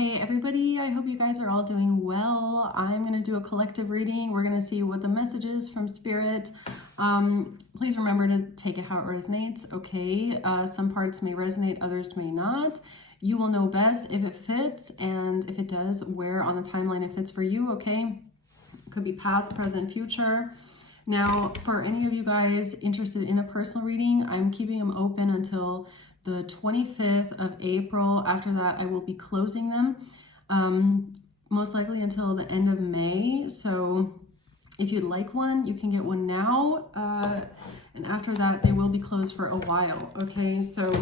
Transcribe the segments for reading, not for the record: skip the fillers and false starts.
Hey everybody, I hope you guys are all doing well. I'm going to do a collective reading. We're going to see what the message is from Spirit. Please remember to take it how it resonates, okay? Some parts may resonate, others may not. You will know best if it fits, and if it does, where on the timeline it fits for you, okay? It could be past, present, future. Now, for any of you guys interested in a personal reading, I'm keeping them open until the 25th of April. After that, I will be closing them, most likely until the end of May. So if you'd like one, you can get one now. And after that, they will be closed for a while. Okay, so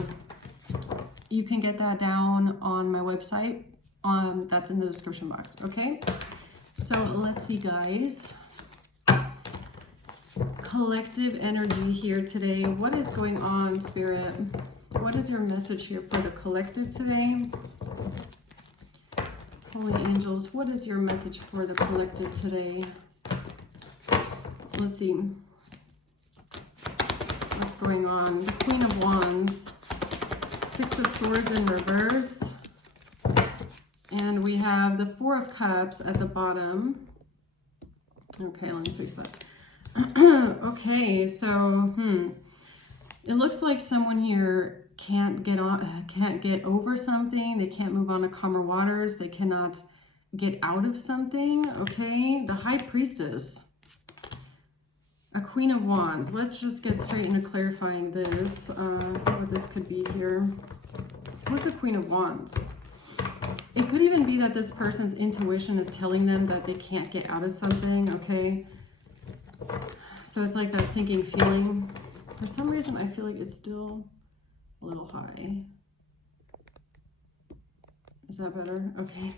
you can get that down on my website. That's in the description box. Okay, so let's see, guys. Collective energy here today. What is going on, Spirit? What is your message here for the collective today? Holy angels, what is your message for the collective today? Let's see. What's going on? The Queen of Wands, Six of Swords in reverse. And we have the Four of Cups at the bottom. Okay, let me fix that. Okay, so it looks like someone here can't get over something. They can't move on to calmer waters. They cannot get out of something. Okay, the High Priestess, a Queen of Wands. Let's just get straight into clarifying this, what this could be here. What's the Queen of Wands? It could even be that this person's intuition is telling them that they can't get out of something. Okay, so it's like that sinking feeling. For some reason, I feel like it's still a little high. Is that better? Okay.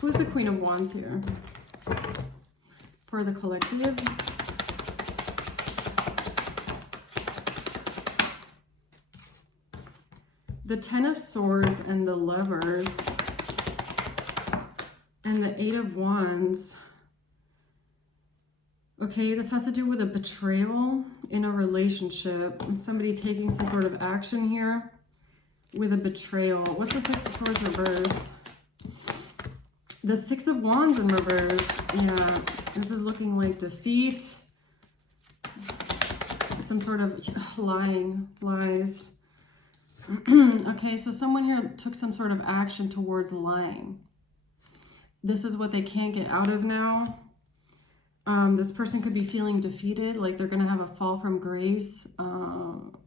Who's the Queen of Wands here? For the collective. The Ten of Swords and the Lovers. And the Eight of Wands. Okay, this has to do with a betrayal in a relationship. Somebody taking some sort of action here with a betrayal. What's the Six of Swords reverse? The Six of Wands in reverse. Yeah, this is looking like defeat. Some sort of lies. Okay, so someone here took some sort of action towards lying. This is what they can't get out of now. This person could be feeling defeated, like they're going to have a fall from grace.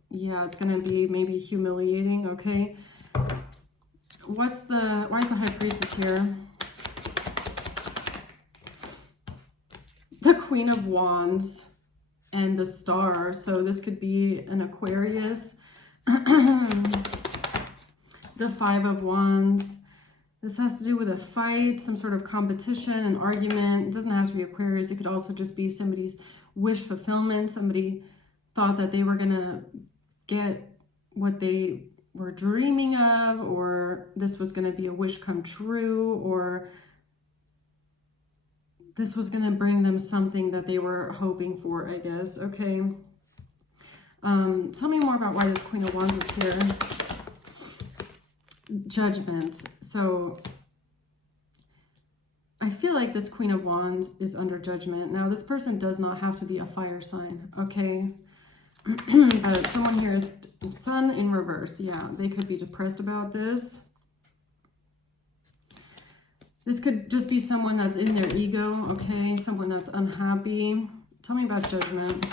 Yeah, it's going to be maybe humiliating, okay? Why is the High Priestess here? The Queen of Wands and the Star. So this could be an Aquarius. The Five of Wands. This has to do with a fight, some sort of competition, an argument. It doesn't have to be Aquarius. It could also just be somebody's wish fulfillment. Somebody thought that they were going to get what they were dreaming of, or this was going to be a wish come true, or this was going to bring them something that they were hoping for, I guess. Okay. Tell me more about why this Queen of Wands is here. Judgment. So I feel like this Queen of Wands is under judgment. Now, this person does not have to be a fire sign, okay? But someone here is Sun in reverse. Yeah, they could be depressed about this. This could just be someone that's in their ego, okay? Someone that's unhappy. Tell me about judgment.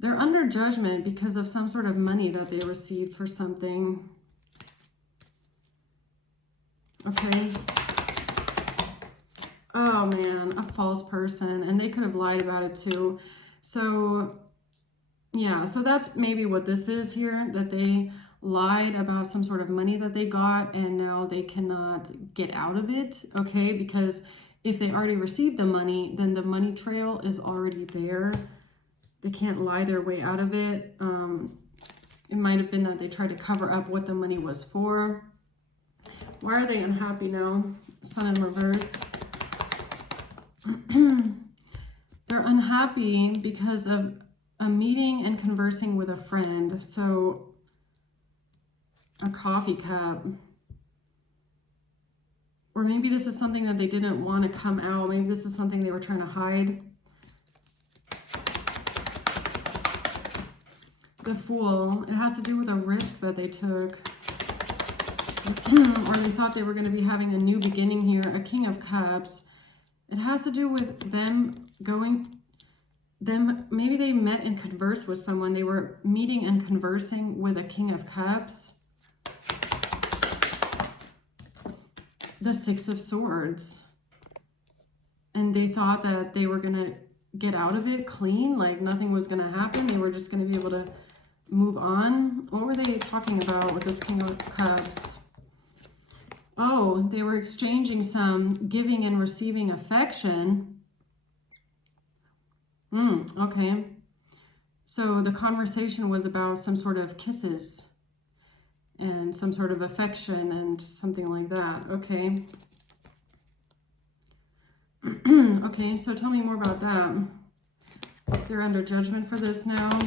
They're under judgment because of some sort of money that they received for something. Okay. Oh man, a false person. And they could have lied about it too. So yeah, so that's maybe what this is here, that they lied about some sort of money that they got and now they cannot get out of it. Okay, because if they already received the money, then the money trail is already there. They can't lie their way out of it. It might have been that they tried to cover up what the money was for. Why are they unhappy now? Sun in reverse. They're unhappy because of a meeting and conversing with a friend. So A coffee cup. Or maybe this is something that they didn't want to come out. Maybe this is something they were trying to hide. The Fool. It has to do with a risk that they took. Or they thought they were going to be having a new beginning here. A King of Cups. It has to do with them maybe they met and conversed with someone. They were meeting and conversing with a King of Cups. The Six of Swords. And they thought that they were going to get out of it clean, like nothing was going to happen. They were just going to be able to move on. What were they talking about with this King of Cups? Oh, they were exchanging some giving and receiving affection. Okay. So the conversation was about some sort of kisses and some sort of affection and something like that. Okay. Okay, so tell me more about that. They're under judgment for this now.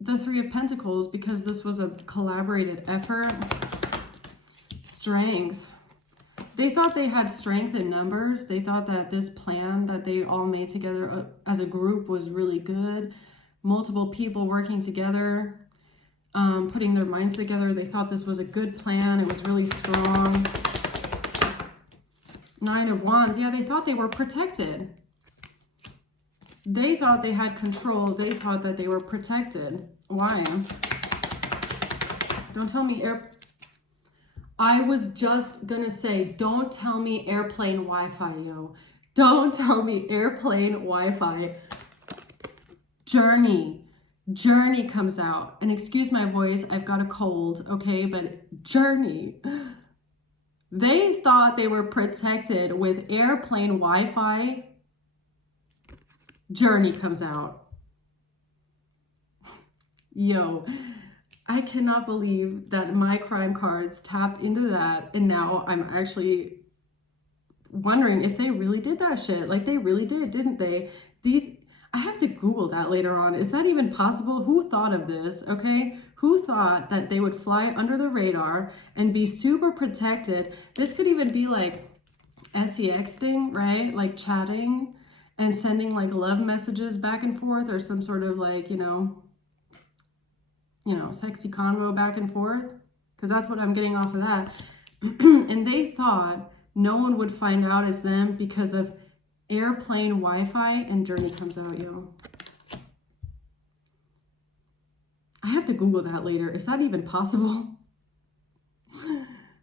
The Three of Pentacles, because this was a collaborated effort. Strength. They thought they had strength in numbers. They thought that this plan that they all made together as a group was really good. Multiple people working together, putting their minds together. They thought this was a good plan. It was really strong. Nine of Wands. Yeah, they thought they were protected. They thought they had control. They thought that they were protected. Why? Don't tell me I was just gonna say, don't tell me airplane Wi-Fi, yo. Don't tell me airplane Wi-Fi. Journey. Journey comes out. And excuse my voice, I've got a cold, okay? But Journey. They thought they were protected with airplane Wi-Fi. Journey comes out. Yo. I cannot believe that my crime cards tapped into that, and now I'm actually wondering if they really did that shit. Like, they really did, didn't they? I have to Google that later on. Is that even possible? Who thought of this, okay? Who thought that they would fly under the radar and be super protected? This could even be like SEXting, right? Like chatting and sending like love messages back and forth, or some sort of like, you know, sexy convo back and forth, because that's what I'm getting off of that. And they thought no one would find out it's them because of airplane Wi-Fi, and Journey comes out, yo. I have to Google that later. Is that even possible?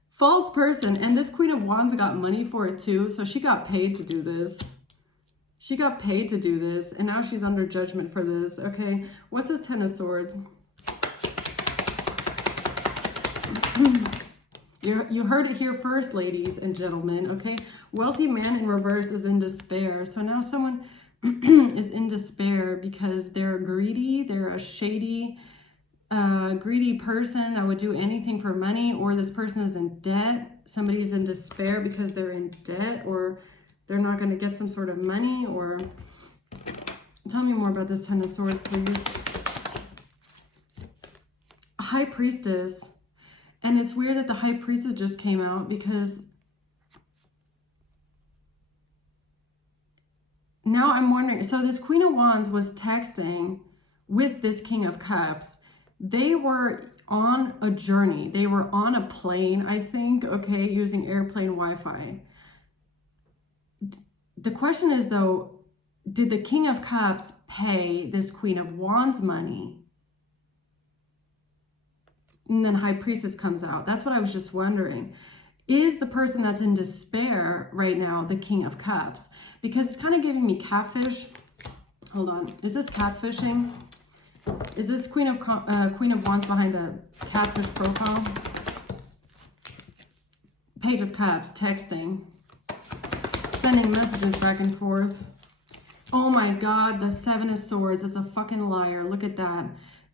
False person. And this Queen of Wands got money for it too, so she got paid to do this. She got paid to do this, and now she's under judgment for this. Okay, what's this Ten of Swords? You heard it here first, ladies and gentlemen, okay? Wealthy man in reverse is in despair. So now someone is in despair because they're greedy. They're a shady, greedy person that would do anything for money, or this person is in debt. Somebody's in despair because they're in debt, or they're not going to get some sort of money. Or tell me more about this Ten of Swords, please. High Priestess. And it's weird that the High Priestess just came out, because now I'm wondering, so this Queen of Wands was texting with this King of Cups. They were on a journey. They were on a plane, I think, okay, using airplane Wi-Fi. The question is, though, did the King of Cups pay this Queen of Wands money? And then High Priestess comes out. That's what I was just wondering. Is the person that's in despair right now the King of Cups? Because it's kind of giving me Catfish. Hold on. Is this catfishing? Is this Queen of Wands behind a Catfish profile? Page of Cups, texting. Sending messages back and forth. Oh my God, the Seven of Swords. It's a fucking liar. Look at that.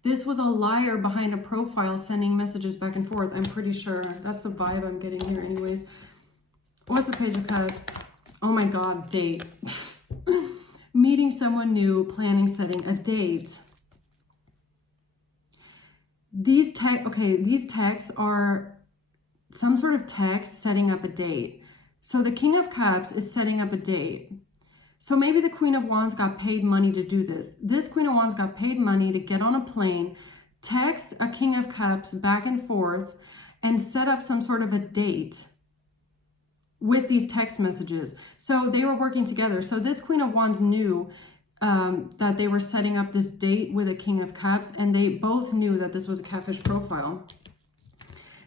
This was a liar behind a profile sending messages back and forth. I'm pretty sure. That's the vibe I'm getting here anyways. What's the Page of Cups? Oh my God, date. Meeting someone new, planning, setting a date. These texts are some sort of text setting up a date. So the King of Cups is setting up a date. So maybe the Queen of Wands got paid money to do this. This Queen of Wands got paid money to get on a plane, text a King of Cups back and forth, and set up some sort of a date with these text messages. So they were working together. So this Queen of Wands knew that they were setting up this date with a King of Cups, and they both knew that this was a catfish profile.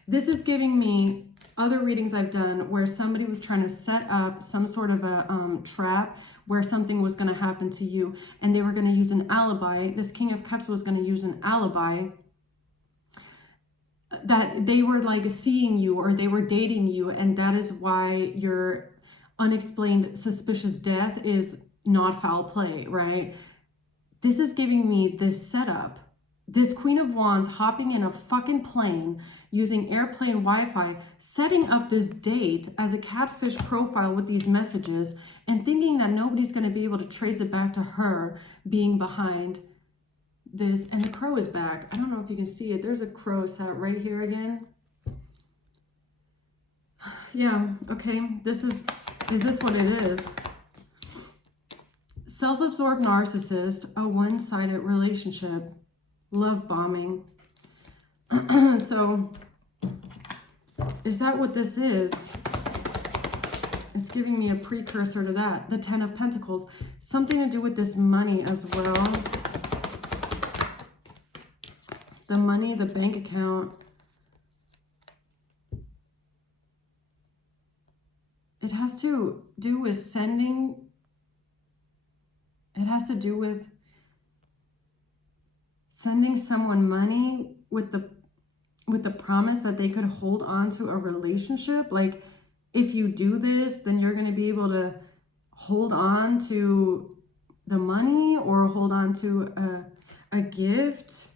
This is giving me other readings I've done where somebody was trying to set up some sort of a trap where something was going to happen to you, and they were going to use an alibi. This King of Cups was going to use an alibi that they were like seeing you or they were dating you, and that is why your unexplained suspicious death is not foul play, right? This is giving me this setup. This Queen of Wands hopping in a fucking plane using airplane Wi-Fi, setting up this date as a catfish profile with these messages and thinking that nobody's going to be able to trace it back to her being behind this. And the crow is back. I don't know if you can see it. There's a crow sat right here again. Yeah, okay. Is this what it is? Self-absorbed narcissist, a one-sided relationship. Love bombing. So, is that what this is? It's giving me a precursor to that. The Ten of Pentacles. Something to do with this money as well. The money, the bank account. It has to do with sending. It has to do with sending someone money with the promise that they could hold on to a relationship. Like, if you do this, then you're going to be able to hold on to the money or hold on to a gift.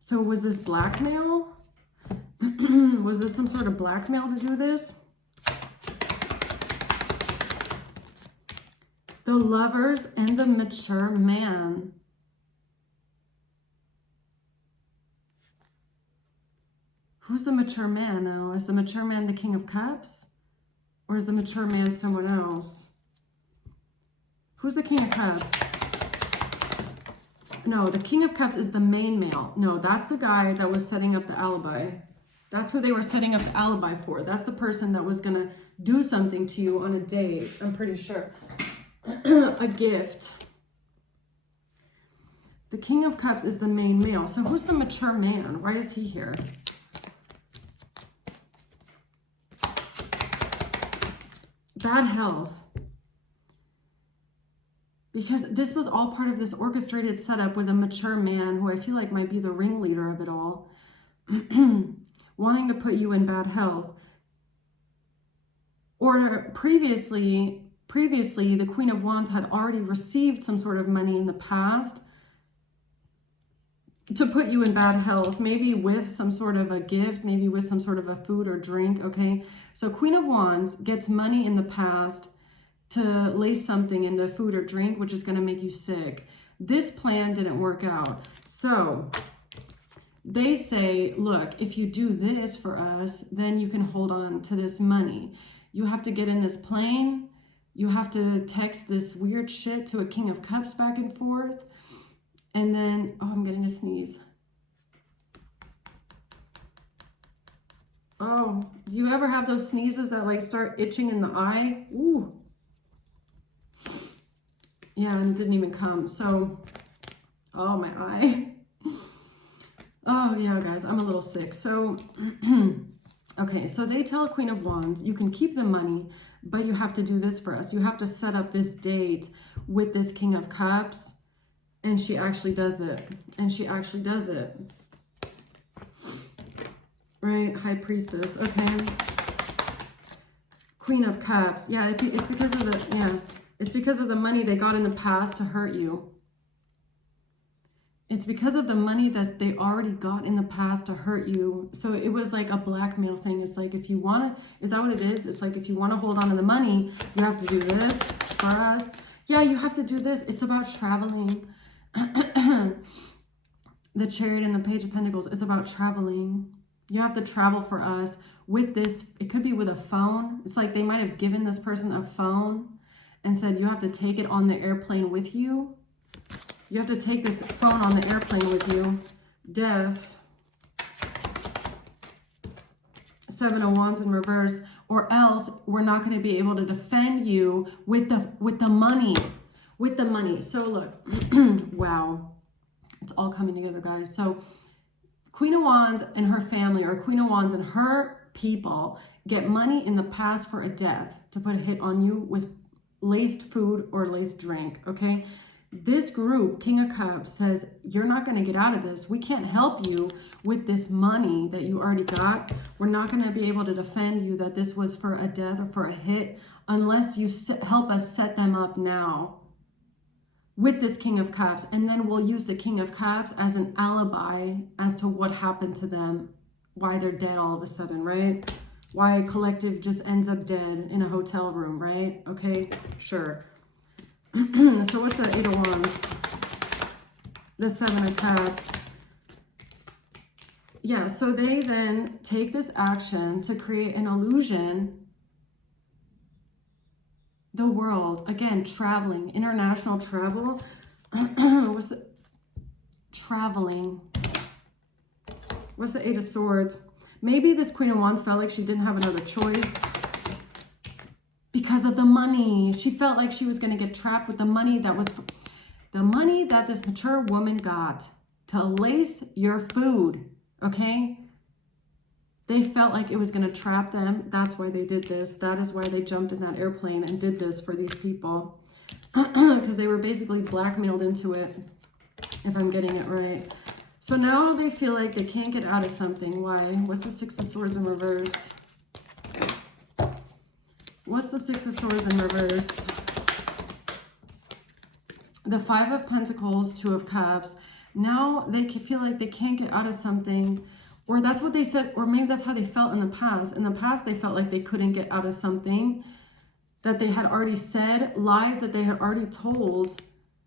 So was this blackmail? Was this some sort of blackmail to do this? The Lovers and the Mature Man. Who's the mature man now? Is the mature man the King of Cups? Or is the mature man someone else? Who's the King of Cups? No, the King of Cups is the main male. No, that's the guy that was setting up the alibi. That's who they were setting up the alibi for. That's the person that was going to do something to you on a date, I'm pretty sure. A gift. The King of Cups is the main male. So who's the mature man? Why is he here? Bad health. Because this was all part of this orchestrated setup with a mature man who I feel like might be the ringleader of it all. Wanting to put you in bad health. Or previously, the Queen of Wands had already received some sort of money in the past to put you in bad health, maybe with some sort of a gift, maybe with some sort of a food or drink, okay? So Queen of Wands gets money in the past to lace something into food or drink, which is going to make you sick. This plan didn't work out. So they say, look, if you do this for us, then you can hold on to this money. You have to get in this plane. You have to text this weird shit to a King of Cups back and forth. And then, oh, I'm getting a sneeze. Oh, do you ever have those sneezes that like start itching in the eye? Ooh. Yeah, and it didn't even come. So, oh, my eyes. Oh, yeah, guys, I'm a little sick. So, okay, so they tell a Queen of Wands, you can keep the money, but you have to do this for us. You have to set up this date with this King of Cups. And she actually does it. And she actually does it. Right? High Priestess. Okay. Queen of Cups. Yeah, it's because of the, yeah. It's because of the money they got in the past to hurt you. It's because of the money that they already got in the past to hurt you. So it was like a blackmail thing. It's like, if you want to, is that what it is? It's like, if you want to hold on to the money, you have to do this for us. Yeah, you have to do this. It's about traveling. the Chariot and the Page of Pentacles is about traveling. You have to travel for us with this. It could be with a phone. It's like they might have given this person a phone and said, you have to take it on the airplane with you. You have to take this phone on the airplane with you. Death. Seven of Wands in reverse. Or else we're not going to be able to defend you with the money. With the money. So look. Wow. It's all coming together, guys. So Queen of Wands and her family, or Queen of Wands and her people, get money in the past for a death to put a hit on you with laced food or laced drink, okay? This group, King of Cups, says, you're not going to get out of this. We can't help you with this money that you already got. We're not going to be able to defend you that this was for a death or for a hit unless you help us set them up now with this King of Cups. And then we'll use the King of Cups as an alibi as to what happened to them, why they're dead all of a sudden, right? Why a collective just ends up dead in a hotel room, right? Okay, sure. So what's the Eight of Wands? The Seven of Cups. Yeah, so they then take this action to create an illusion. The world, again, traveling, international travel. What's the, traveling? What's the Eight of Swords? Maybe this Queen of Wands felt like she didn't have another choice because of the money. She felt like she was going to get trapped with the money that was the money that this mature woman got to lace your food, okay? They felt like it was going to trap them. That's why they did this. That is why they jumped in that airplane and did this for these people. Because they were basically blackmailed into it, if I'm getting it right. So now they feel like they can't get out of something. Why? What's the Six of Swords in reverse? What's the Six of Swords in reverse? The Five of Pentacles, Two of Cups. Now they feel like they can't get out of something. Or that's what they said, or maybe that's how they felt in the past. In the past, they felt like they couldn't get out of something that they had already said, lies that they had already told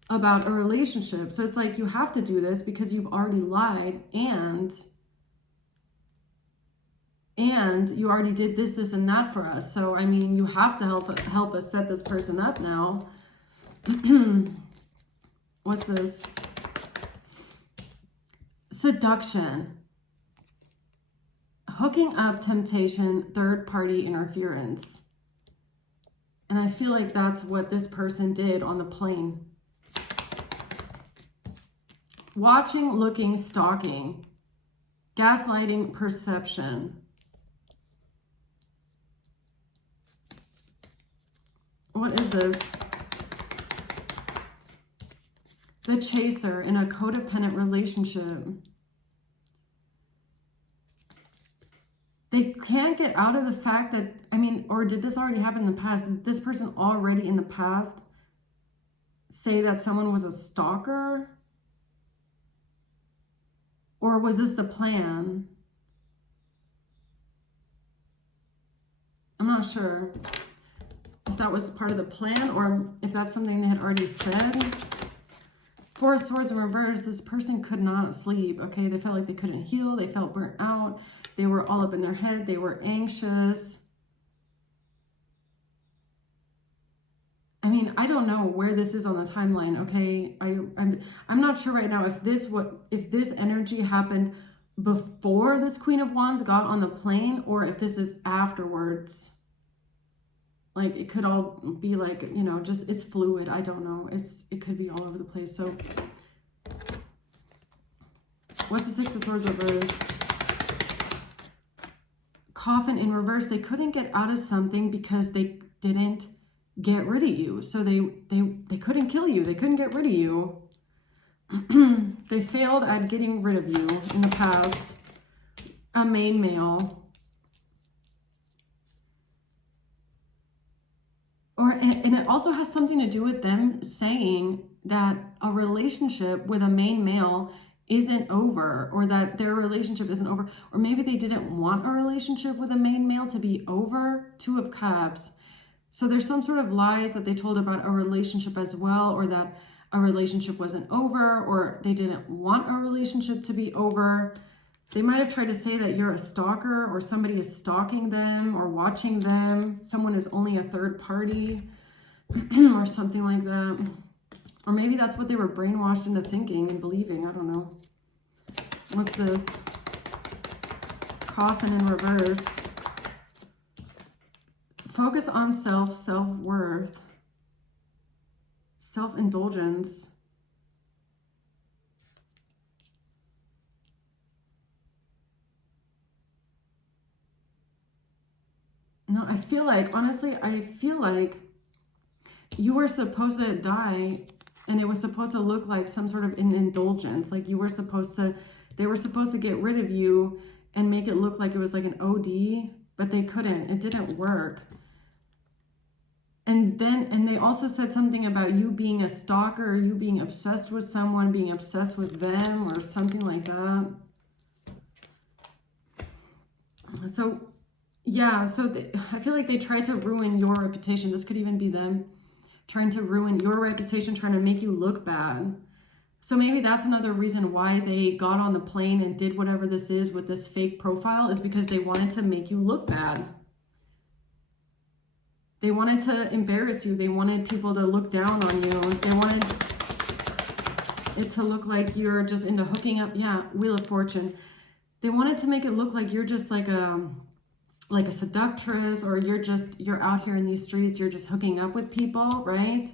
about a relationship. So it's like, you have to do this because you've already lied, and you already did this, this, and that for us. So, I mean, you have to help us set this person up now. What's this? Seduction. Hooking up, temptation, third-party interference. And I feel like that's what this person did on the plane. Watching, looking, stalking. Gaslighting, perception. What is this? The Chaser in a codependent relationship. They can't get out of the fact that, I mean, or did this already happen in the past? Did this person already in the past say that someone was a stalker? Or was this the plan? I'm not sure if that was part of the plan or if that's something they had already said. Four of Swords in reverse, this person could not sleep, okay? They felt like they couldn't heal. They felt burnt out. They were all up in their head. They were anxious. I mean, I don't know where this is on the timeline, okay? I'm not sure right now if this energy happened before this Queen of Wands got on the plane or if this is afterwards. Like, it could all be like, you know, just, it's fluid. I don't know. It could be all over the place. So, what's the Six of Swords reverse? Coffin in reverse. They couldn't get out of something because they didn't get rid of you. So they couldn't kill you. They couldn't get rid of you. They failed at getting rid of you in the past. A main male. And it also has something to do with them saying that a relationship with a main male isn't over, or that their relationship isn't over, or maybe they didn't want a relationship with a main male to be over. Two of Cups. So there's some sort of lies that they told about a relationship as well, or that a relationship wasn't over, or they didn't want a relationship to be over. They might have tried to say that you're a stalker, or somebody is stalking them or watching them. Someone is only a third party or something like that. Or maybe that's what they were brainwashed into thinking and believing. I don't know. What's this? Coffin in reverse. Focus on self, self-worth, self-indulgence. No, I feel like, honestly, I feel like you were supposed to die, and it was supposed to look like some sort of an indulgence. Like you were supposed to, they were supposed to get rid of you and make it look like it was like an OD, but they couldn't. It didn't work. And they also said something about you being a stalker, you being obsessed with someone, being obsessed with them, or something like that. So, yeah, so I feel like they tried to ruin your reputation. This could even be them trying to ruin your reputation, trying to make you look bad. So maybe that's another reason why they got on the plane and did whatever this is with this fake profile, is because they wanted to make you look bad. They wanted to embarrass you. They wanted people to look down on you. They wanted it to look like you're just into hooking up. Yeah, Wheel of Fortune. They wanted to make it look like you're just like a seductress, or you're out here in these streets, you're just hooking up with people, right?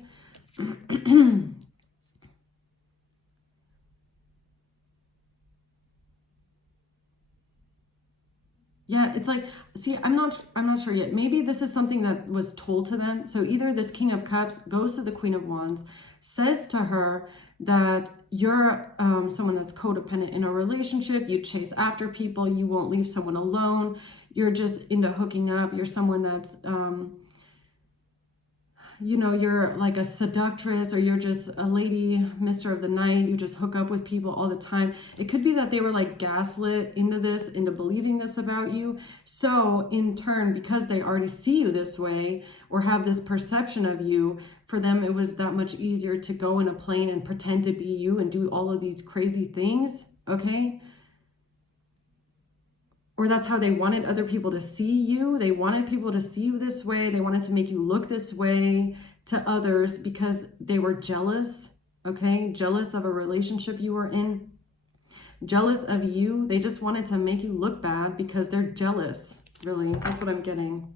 Yeah, it's like, see, I'm not sure yet. Maybe this is something that was told to them. So either this King of Cups goes to the Queen of Wands, says to her that you're someone that's codependent in a relationship, you chase after people, you won't leave someone alone, you're just into hooking up, you're someone that's you know, you're like a seductress, or you're just a lady, mister of the night, you just hook up with people all the time. It could be that they were like gaslit into this, into believing this about you. So in turn, because they already see you this way, or have this perception of you, for them it was that much easier to go in a plane and pretend to be you and do all of these crazy things, okay? Or that's how they wanted other people to see you. They wanted people to see you this way. They wanted to make you look this way to others because they were jealous, okay? Jealous of a relationship you were in. Jealous of you. They just wanted to make you look bad because they're jealous, really. That's what I'm getting.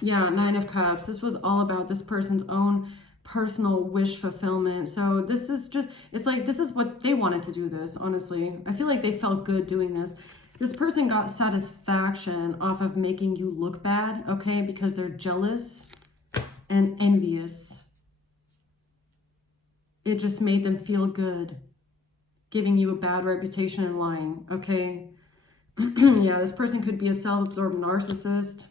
Yeah, Nine of Cups. This was all about this person's own personal wish fulfillment. So this is just, it's like, this is what they wanted to do this, honestly. I feel like they felt good doing this. This person got satisfaction off of making you look bad, okay? Because they're jealous and envious. It just made them feel good, giving you a bad reputation and lying, okay? Yeah, this person could be a self-absorbed narcissist.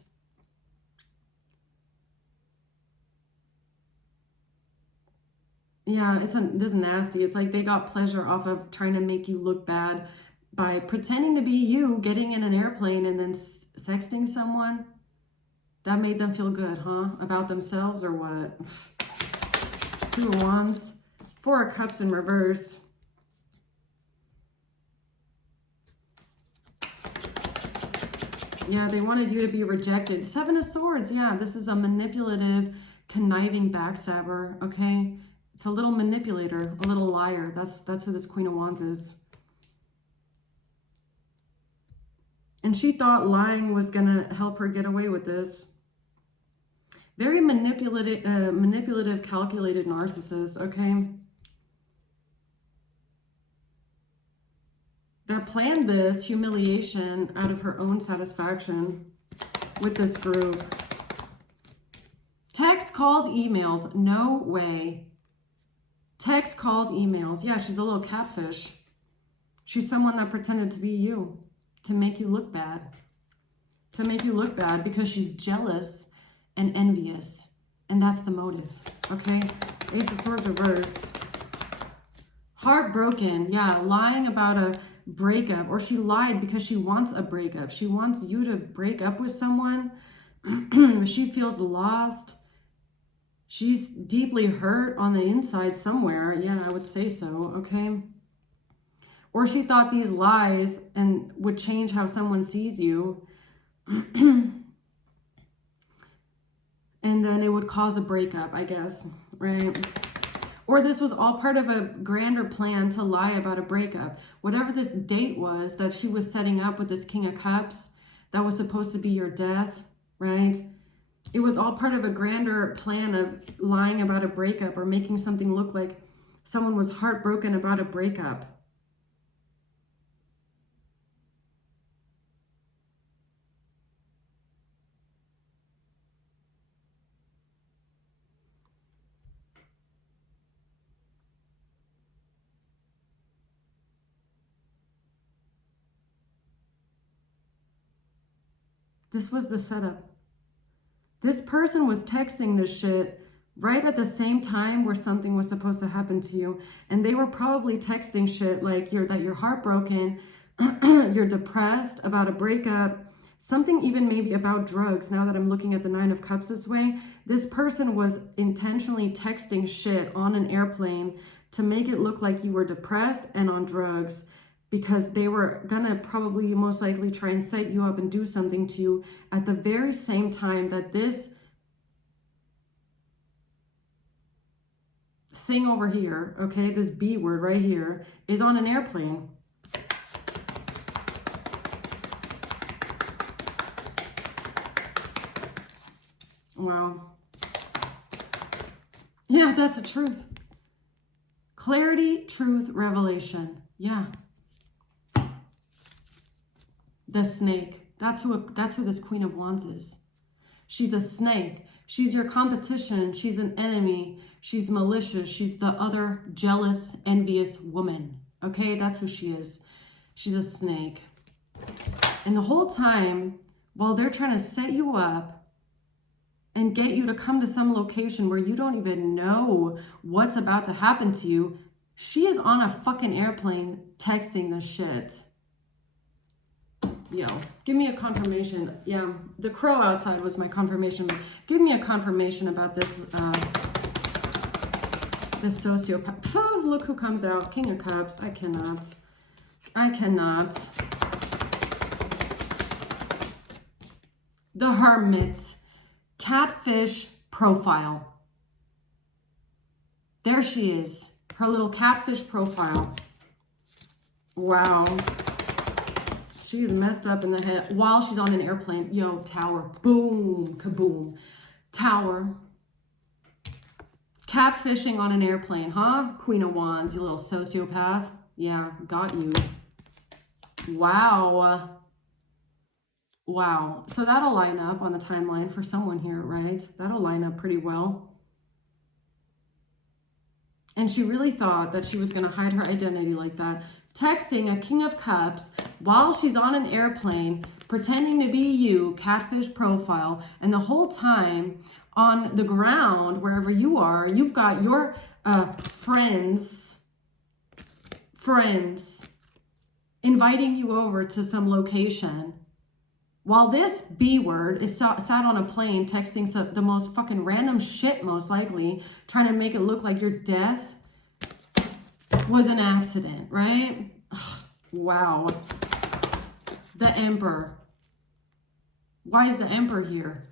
Yeah, this is nasty. It's like they got pleasure off of trying to make you look bad by pretending to be you, getting in an airplane and then sexting someone. That made them feel good, huh? About themselves, or what? Two of Wands. Four of Cups in reverse. Yeah, they wanted you to be rejected. Seven of Swords. Yeah, this is a manipulative, conniving backstabber, okay? It's a little manipulator, a little liar. That's who this Queen of Wands is. And she thought lying was going to help her get away with this. Very manipulative, calculated narcissist, okay? That planned this humiliation out of her own satisfaction with this group. Text, calls, emails. No way. Text, calls, emails. Yeah, she's a little catfish. She's someone that pretended to be you, to make you look bad. To make you look bad because she's jealous and envious. And that's the motive, okay? Ace of Swords reverse. Heartbroken. Yeah, lying about a breakup. Or she lied because she wants a breakup. She wants you to break up with someone. She feels lost. She's deeply hurt on the inside somewhere. Yeah, I would say so, okay? Or she thought these lies and would change how someone sees you. And then it would cause a breakup, I guess, right? Or this was all part of a grander plan to lie about a breakup. Whatever this date was that she was setting up with this King of Cups, that was supposed to be your death, right? It was all part of a grander plan of lying about a breakup or making something look like someone was heartbroken about a breakup. This was the setup. This person was texting this shit right at the same time where something was supposed to happen to you. And they were probably texting shit like that you're heartbroken, you're depressed about a breakup, something even maybe about drugs. Now that I'm looking at the Nine of Cups this way, this person was intentionally texting shit on an airplane to make it look like you were depressed and on drugs, because they were gonna probably most likely try and set you up and do something to you at the very same time that this thing over here, okay, this B word right here, is on an airplane. Wow. Yeah, that's the truth. Clarity, truth, revelation. Yeah. The snake. That's who this Queen of Wands is. She's a snake. She's your competition. She's an enemy. She's malicious. She's the other jealous, envious woman. Okay, that's who she is. She's a snake. And the whole time, while they're trying to set you up and get you to come to some location where you don't even know what's about to happen to you, she is on a fucking airplane texting this shit. Yo, give me a confirmation. Yeah, the crow outside was my confirmation. But give me a confirmation about this this sociopath. Oh, look who comes out. King of Cups. I cannot. The Hermit. Catfish profile. There she is. Her little catfish profile. Wow. She's messed up in the head while she's on an airplane. Yo, tower. Boom. Kaboom. Tower. Catfishing on an airplane, huh? Queen of Wands, you little sociopath. Yeah, got you. Wow. Wow. So that'll line up on the timeline for someone here, right? That'll line up pretty well. And she really thought that she was going to hide her identity like that. Texting a King of Cups while she's on an airplane, pretending to be you, catfish profile, and the whole time on the ground, wherever you are, you've got your friends inviting you over to some location, while this B word is sat on a plane texting the most fucking random shit, most likely, trying to make it look like your death was an accident, right? Ugh, wow. The Emperor. Why is the Emperor here?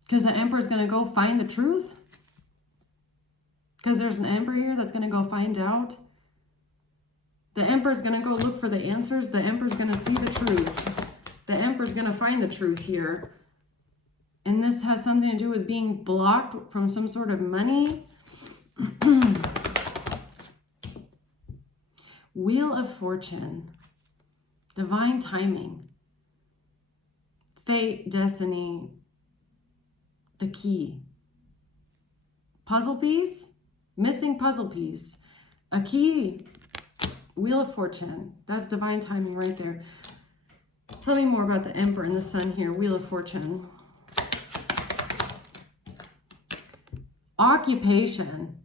Because the Emperor's going to go find the truth? Because there's an Emperor here that's going to go find out? The Emperor's going to go look for the answers. The Emperor's going to see the truth. The Emperor's going to find the truth here. And this has something to do with being blocked from some sort of money. Wheel of Fortune. Divine timing. Fate, destiny. The key. Puzzle piece. Missing puzzle piece. A key. Wheel of Fortune. That's divine timing right there. Tell me more about the Emperor and the Sun here. Wheel of Fortune. Occupation.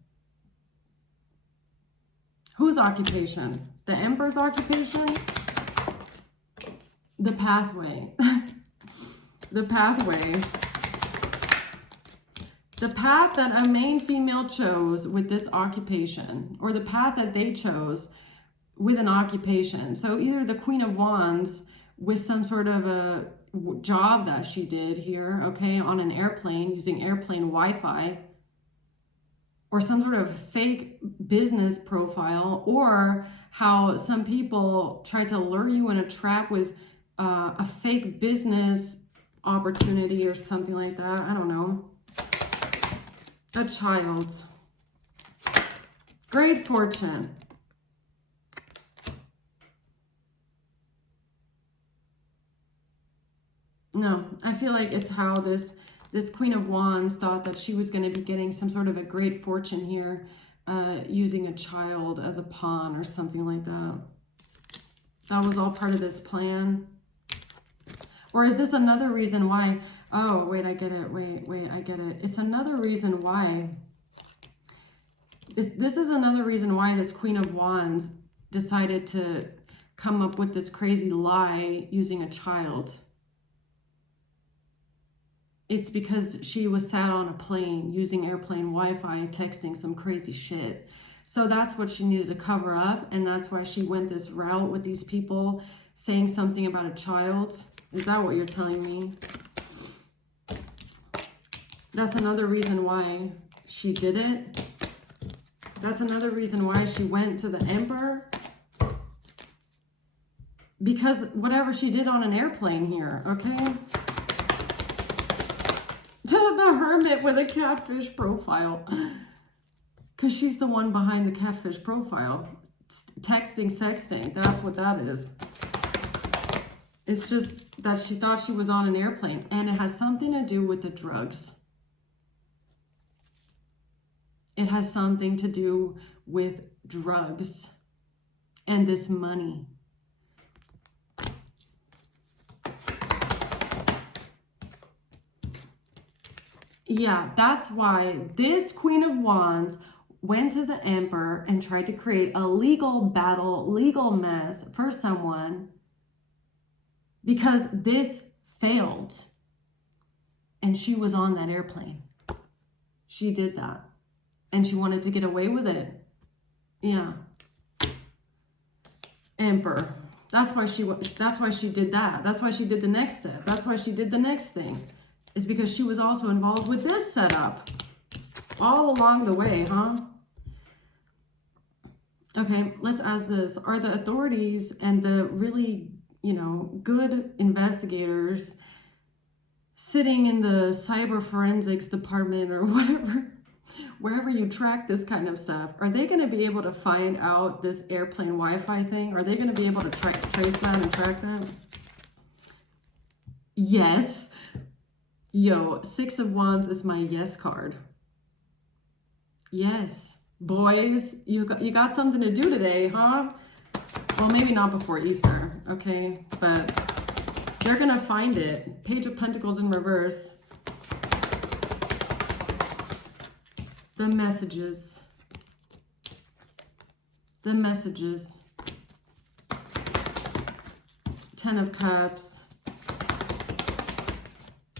Whose occupation? The Emperor's occupation? The pathway. The pathway. The path that a main female chose with this occupation, or the path that they chose with an occupation. So either the Queen of Wands with some sort of a job that she did here, okay, on an airplane, using airplane Wi-Fi, or some sort of fake business profile, or how some people try to lure you in a trap with a fake business opportunity or something like that. I don't know. A child. Great fortune. No, I feel like it's how this Queen of Wands thought that she was going to be getting some sort of a great fortune here, using a child as a pawn or something like that. That was all part of this plan. Or is this another reason why? Oh, wait, I get it. Wait, I get it. It's another reason why. This is another reason why this Queen of Wands decided to come up with this crazy lie using a child. It's because she was sat on a plane using airplane Wi-Fi, texting some crazy shit. So that's what she needed to cover up, and that's why she went this route with these people saying something about a child. Is that what you're telling me? That's another reason why she did it. That's another reason why she went to the Emperor. Because whatever she did on an airplane here, okay? To the Hermit with a catfish profile. Because she's the one behind the catfish profile. Texting, sexting, that's what that is. It's just that she thought she was on an airplane, and it has something to do with the drugs. It has something to do with drugs and this money. Yeah, that's why this Queen of Wands went to the Emperor and tried to create a legal battle, legal mess for someone, because this failed. And she was on that airplane. She did that. And she wanted to get away with it. Yeah. Emperor. That's why she did that. That's why she did the next step. That's why she did the next thing. Is because she was also involved with this setup. All along the way, huh? Okay, let's ask this. Are the authorities and the really, good investigators sitting in the cyber forensics department or whatever, wherever you track this kind of stuff, are they going to be able to find out this airplane Wi-Fi thing? Are they going to be able to trace that and track that? Yes. Yo, Six of Wands is my yes card. Yes. Boys, you got something to do today, huh? Well, maybe not before Easter, okay? But they're going to find it. Page of Pentacles in reverse. The messages. The messages. Ten of Cups.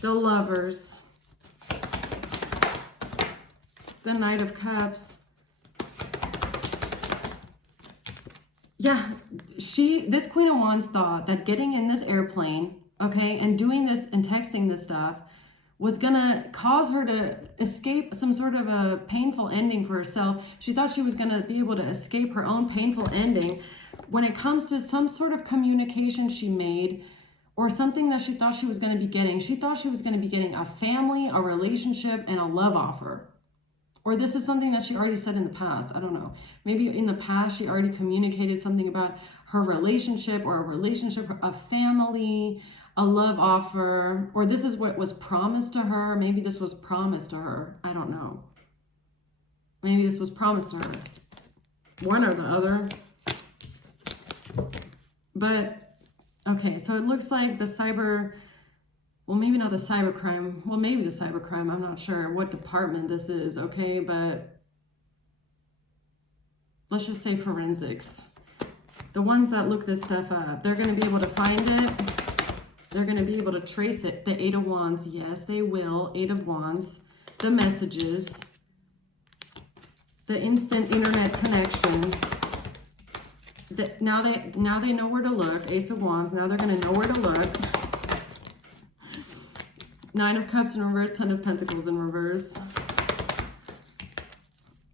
The Lovers. The Knight of Cups. Yeah, this Queen of Wands thought that getting in this airplane, okay, and doing this and texting this stuff was gonna cause her to escape some sort of a painful ending for herself. She thought she was gonna be able to escape her own painful ending when it comes to some sort of communication she made or something that she thought she was gonna be getting. She thought she was gonna be getting a family, a relationship, and a love offer. Or this is something that she already said in the past. I don't know. Maybe in the past she already communicated something about her relationship or a relationship, a family, a love offer, or this is what was promised to her. Maybe this was promised to her. I don't know. Maybe this was promised to her. One or the other. But, okay, so it looks like the cyber... Well, maybe not the cybercrime. Well, maybe the cybercrime. I'm not sure what department this is, okay? But let's just say forensics. The ones that look this stuff up, they're going to be able to find it. They're going to be able to trace it. The Eight of Wands, yes, they will. Eight of Wands. The messages. The instant internet connection. Now they know where to look. Ace of Wands. Now they're going to know where to look. Nine of Cups in reverse. Ten of Pentacles in reverse.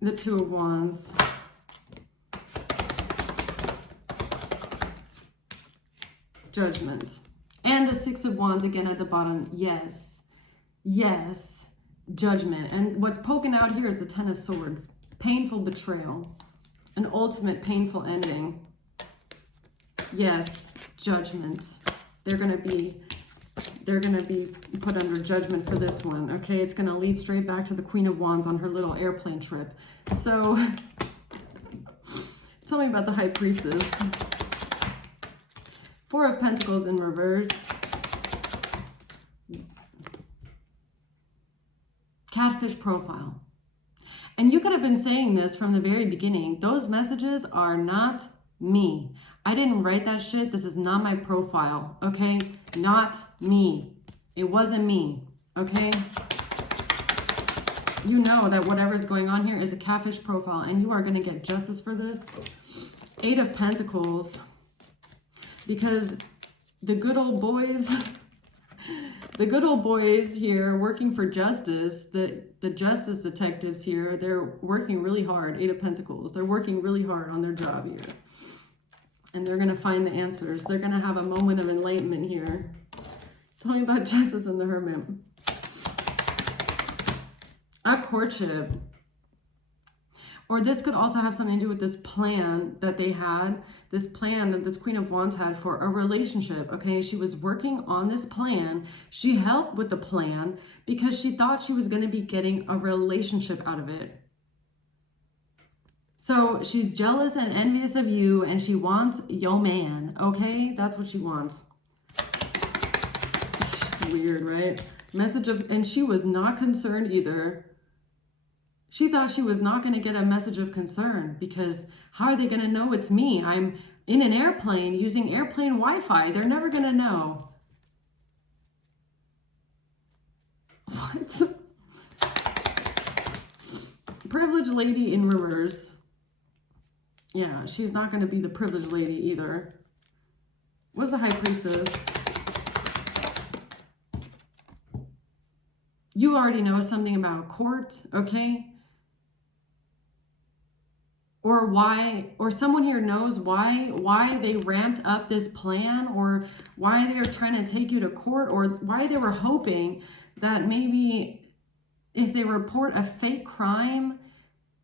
The Two of Wands. Judgment. And the Six of Wands again at the bottom. Yes. Yes. Judgment. And what's poking out here is the Ten of Swords. Painful betrayal. An ultimate painful ending. Yes. Judgment. They're going to be put under judgment for this one. Okay, it's going to lead straight back to the Queen of Wands on her little airplane trip. So, tell me about the High Priestess. Four of Pentacles in reverse. Catfish profile. And you could have been saying this from the very beginning. Those messages are not me. I didn't write that shit. This is not my profile, okay? Not me. It wasn't me, okay? You know that whatever's going on here is a catfish profile, and you are going to get justice for this. Eight of Pentacles. Because the good old boys, here working for justice, the justice detectives here, they're working really hard. Eight of Pentacles. They're working really hard on their job here. And they're going to find the answers. They're going to have a moment of enlightenment here. Tell me about Justice and the Hermit. A courtship. Or this could also have something to do with this plan that they had. This plan that this Queen of Wands had for a relationship. Okay, she was working on this plan. She helped with the plan because she thought she was going to be getting a relationship out of it. So she's jealous and envious of you, and she wants yo man, okay? That's what she wants. It's just weird, right? Message of, and she was not concerned either. She thought she was not going to get a message of concern because how are they going to know it's me? I'm in an airplane using airplane Wi-Fi. They're never going to know. What? Privileged lady in reverse. Yeah, she's not going to be the privileged lady either. What's the High Priestess? You already know something about court, okay? Or why, or someone here knows why they ramped up this plan, or why they're trying to take you to court, or why they were hoping that maybe if they report a fake crime,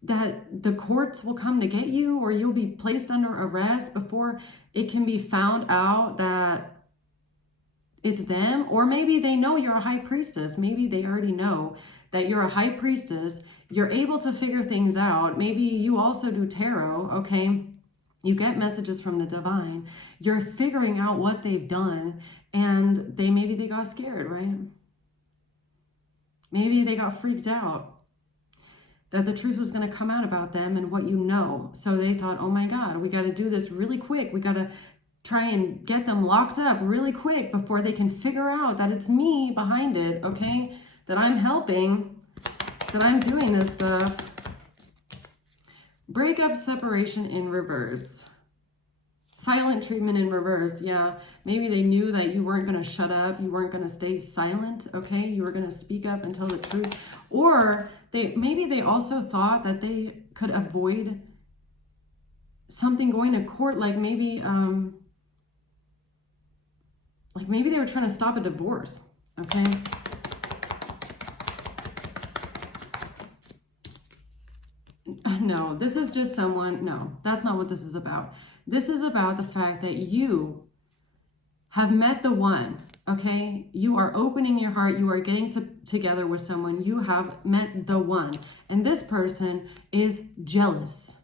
that the courts will come to get you, or you'll be placed under arrest before it can be found out that it's them. Or maybe they know you're a high priestess. Maybe they already know that you're a high priestess. You're able to figure things out. Maybe you also do tarot, okay? You get messages from the divine. You're figuring out what they've done, and maybe they got scared, right? Maybe they got freaked out that the truth was going to come out about them and what you know. So they thought, oh my God, we got to do this really quick. We got to try and get them locked up really quick before they can figure out that it's me behind it, okay? That I'm helping, that I'm doing this stuff. Breakup, separation in reverse. Silent treatment in reverse. Yeah, maybe they knew that you weren't going to shut up. You weren't going to stay silent, okay? You were going to speak up and tell the truth. Or maybe they also thought that they could avoid something going to court, like maybe they were trying to stop a divorce, okay? No, this is just someone, no, that's not what this is about. This is about the fact that you have met the one, okay? You are opening your heart. You are getting together with someone. You have met the one. And this person is jealous.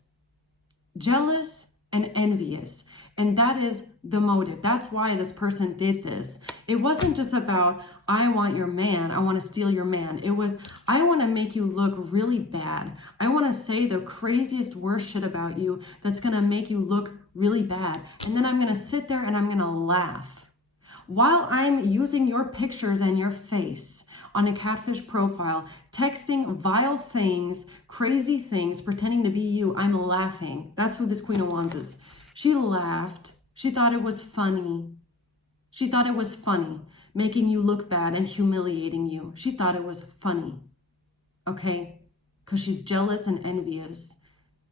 Jealous and envious. And that is the motive. That's why this person did this. It wasn't just about, I want your man. I want to steal your man. It was, I want to make you look really bad. I want to say the craziest, worst shit about you that's going to make you look really bad. And then I'm going to sit there and I'm going to laugh. While I'm using your pictures and your face on a catfish profile, texting vile things, crazy things, pretending to be you, I'm laughing. That's who this Queen of Wands is. She laughed. She thought it was funny. She thought it was funny, making you look bad and humiliating you. She thought it was funny, okay? Because she's jealous and envious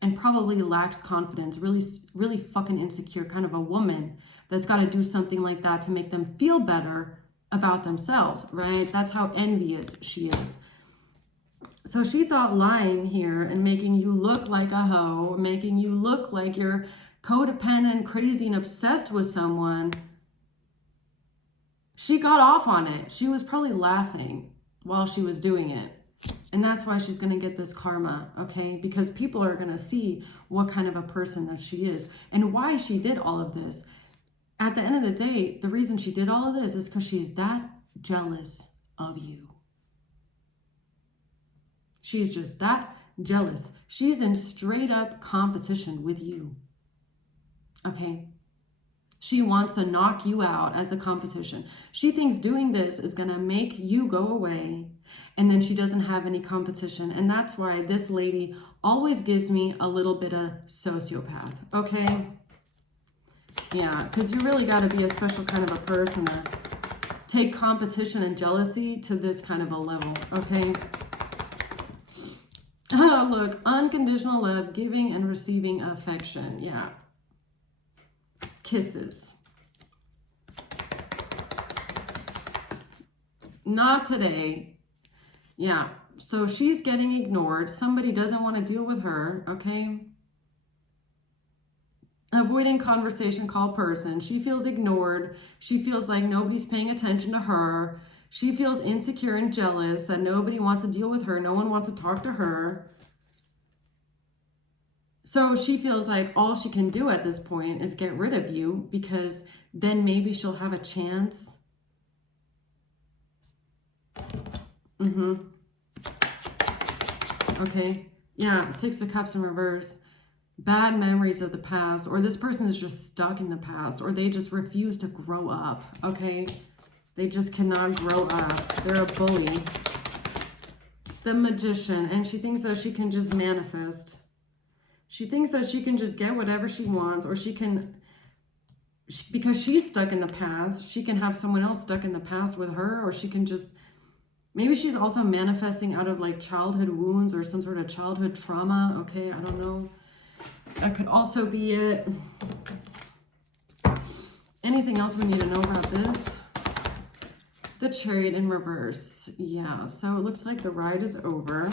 and probably lacks confidence, really fucking insecure, kind of a woman that's got to do something like that to make them feel better about themselves, right? That's how envious she is. So she thought lying here and making you look like a hoe, making you look like you're codependent, crazy, and obsessed with someone, she got off on it. She was probably laughing while she was doing it. And that's why she's going to get this karma, okay? Because people are going to see what kind of a person that she is and why she did all of this. At the end of the day, the reason she did all of this is because she's that jealous of you. She's just that jealous. She's in straight up competition with you, okay? She wants to knock you out as a competition. She thinks doing this is going to make you go away, and then she doesn't have any competition. And that's why this lady always gives me a little bit of sociopath, okay? Yeah, because you really got to be a special kind of a person to take competition and jealousy to this kind of a level, okay? Oh, look, unconditional love, giving and receiving affection. Yeah. Kisses. Not today. Yeah, so she's getting ignored. Somebody doesn't want to deal with her, okay? Avoiding conversation, call person. She feels ignored. She feels like nobody's paying attention to her. She feels insecure and jealous that nobody wants to deal with her. No one wants to talk to her. So she feels like all she can do at this point is get rid of you, because then maybe she'll have a chance. Okay. Yeah, Six of Cups in reverse. Bad memories of the past, or this person is just stuck in the past, or they just refuse to grow up, okay? They just cannot grow up. They're a bully. The Magician, and she thinks that she can just manifest. She thinks that she can just get whatever she wants, or she can, because she's stuck in the past, she can have someone else stuck in the past with her, or she can just, maybe she's also manifesting out of like childhood wounds or some sort of childhood trauma, okay? I don't know. That could also be it. Anything else we need to know about this? The Chariot in reverse. Yeah, so it looks like the ride is over.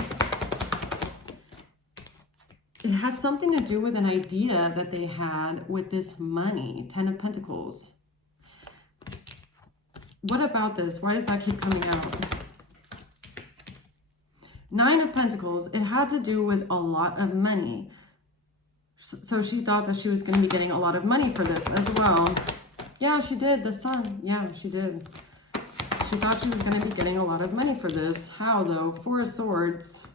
It has something to do with an idea that they had with this money. 10 of Pentacles. What about this? Why does that keep coming out? 9 of Pentacles. It had to do with a lot of money. So she thought that she was going to be getting a lot of money for this as well. Yeah, she did. The Sun. Yeah, she did. She thought she was going to be getting a lot of money for this. How, though? 4 of Swords.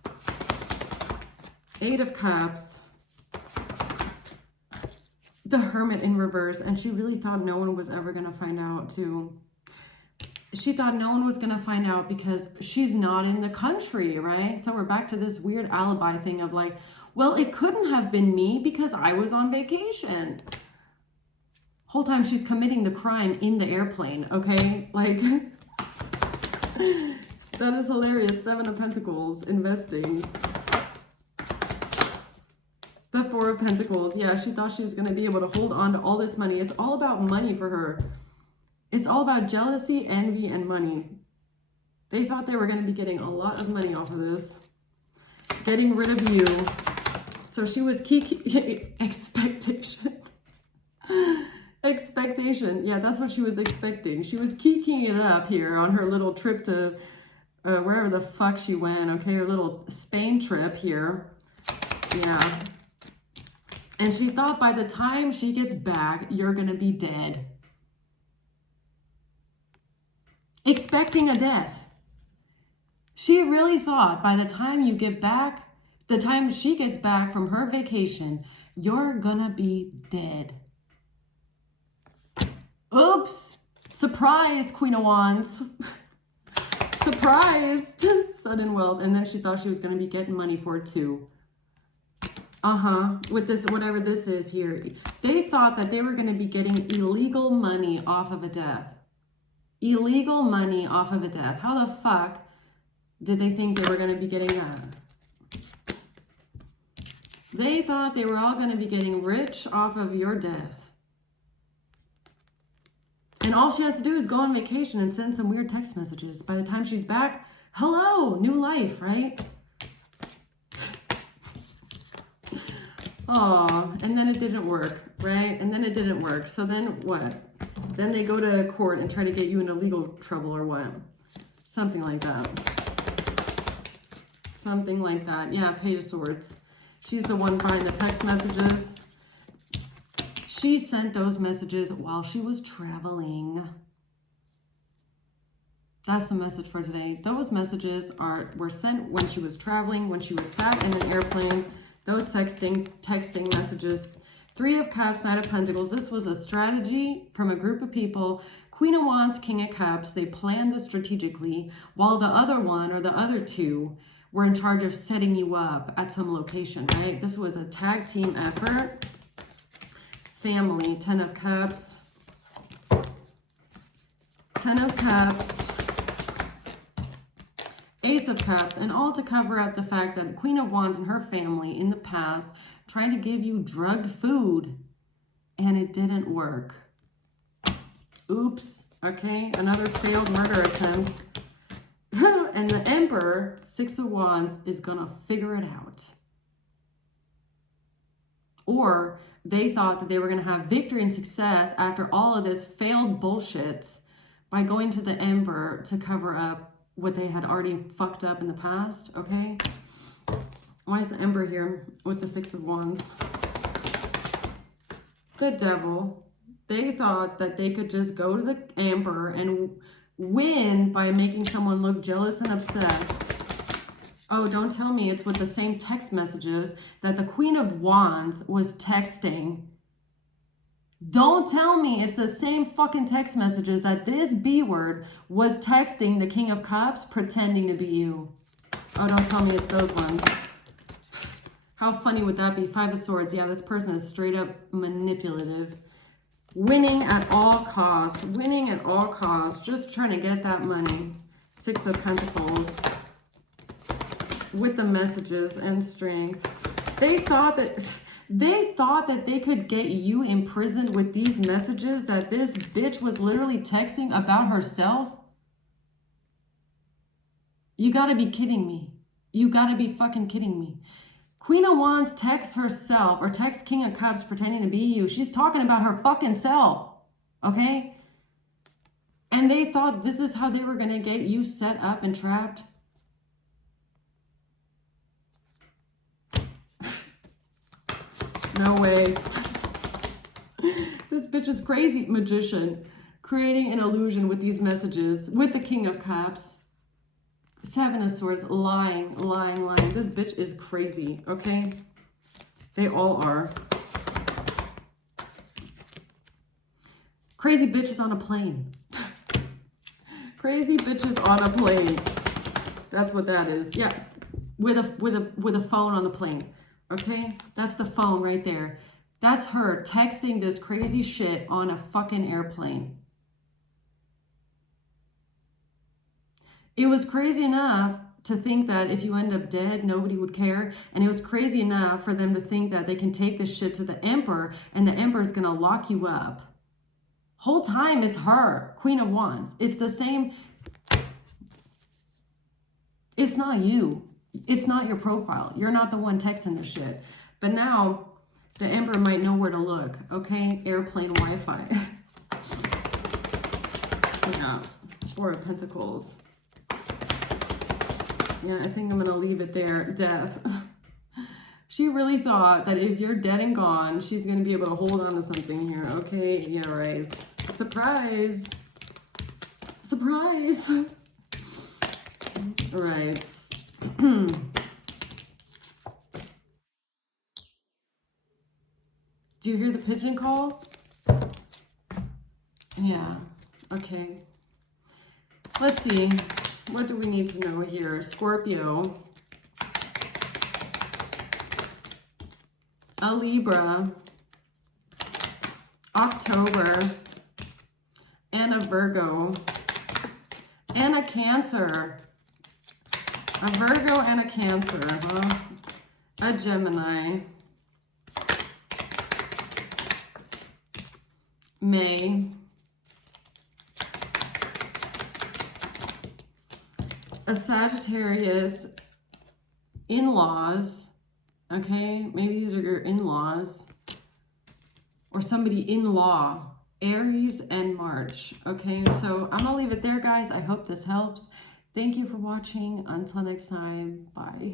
8 of Cups. The Hermit in reverse. And she really thought no one was ever going to find out, too. She thought no one was going to find out because she's not in the country, right? So we're back to this weird alibi thing of like, well, it couldn't have been me because I was on vacation. Whole time she's committing the crime in the airplane, okay? Like, that is hilarious. 7 of Pentacles, investing. The 4 of Pentacles, yeah, she thought she was going to be able to hold on to all this money. It's all about money for her. It's all about jealousy, envy, and money. They thought they were going to be getting a lot of money off of this. Getting rid of you. So she was expectation. Expectation. Yeah, that's what she was expecting. She was kikiing it up here on her little trip to wherever the fuck she went. Okay, her little Spain trip here. Yeah. And she thought by the time she gets back, you're going to be dead. Expecting a death. She really thought by the time you get back, the time she gets back from her vacation, you're gonna be dead. Oops. Surprise, Queen of Wands. Surprised. Sudden wealth. And then she thought she was going to be getting money for it too. With this, whatever this is here. They thought that they were going to be getting illegal money off of a death. Illegal money off of a death. How the fuck did they think they were going to be getting that? They thought they were all going to be getting rich off of your death. And all she has to do is go on vacation and send some weird text messages. By the time she's back, hello, new life, right? Oh, and then it didn't work, right? And then it didn't work. So then what? Then they go to court and try to get you into legal trouble or what? Something like that. Something like that. Yeah, Page of Swords. She's the one behind the text messages. She sent those messages while she was traveling. That's the message for today. Those messages were sent when she was traveling, when she was sat in an airplane. Those texting messages. Three of Cups, Knight of Pentacles. This was a strategy from a group of people. Queen of Wands, King of Cups. They planned this strategically, while the other one or the other two were in charge of setting you up at some location, right? This was a tag team effort. Family, 10 of Cups. 10 of Cups. Ace of Cups, and all to cover up the fact that the Queen of Wands and her family in the past tried to give you drugged food and it didn't work. Oops. Okay, another failed murder attempt. And the Emperor, 6 of Wands, is gonna figure it out. Or they thought that they were gonna have victory and success after all of this failed bullshit by going to the Emperor to cover up what they had already fucked up in the past, okay? Why is the Emperor here with the 6 of Wands? The Devil. They thought that they could just go to the Emperor and win by making someone look jealous and obsessed. Oh, don't tell me it's with the same text messages that the Queen of Wands was texting. Don't tell me it's the same fucking text messages that this B word was texting the King of Cups pretending to be you. Oh, don't tell me it's those ones. How funny would that be? 5 of Swords. Yeah, this person is straight up manipulative. Winning at all costs. Winning at all costs. Just trying to get that money. 6 of Pentacles. With the messages and strength. They thought that they could get you imprisoned with these messages that this bitch was literally texting about herself. You gotta be kidding me. You gotta be fucking kidding me. Queen of Wands texts herself or texts King of Cups pretending to be you. She's talking about her fucking self, okay? And they thought this is how they were gonna get you set up and trapped. No way. This bitch is crazy. Magician. Creating an illusion with these messages. With the King of Cups. 7 of Swords. Lying. This bitch is crazy. Okay? They all are. Crazy bitches on a plane. Crazy bitches on a plane. That's what that is. Yeah. With a phone on the plane. Okay, that's the phone right there. That's her texting this crazy shit on a fucking airplane. It was crazy enough to think that if you end up dead, nobody would care. And it was crazy enough for them to think that they can take this shit to the Emperor and the Emperor's gonna lock you up. Whole time it's her, Queen of Wands. It's the same. It's not you. It's not your profile. You're not the one texting this shit. But now, the Emperor might know where to look, okay? Airplane Wi-Fi. Yeah. 4 of Pentacles. Yeah, I think I'm going to leave it there. Death. She really thought that if you're dead and gone, she's going to be able to hold on to something here, okay? Yeah, right. Surprise. Surprise. Right. Do you hear the pigeon call? Yeah. Okay. Let's see. What do we need to know here? Scorpio, a Libra, October, and a Virgo, and a Cancer. A Virgo and a Cancer, huh? A Gemini. May. A Sagittarius. In-laws. Okay, maybe these are your in-laws. Or somebody in-law. Aries and March. Okay, so I'm gonna leave it there, guys. I hope this helps. Thank you for watching. Until next time, bye.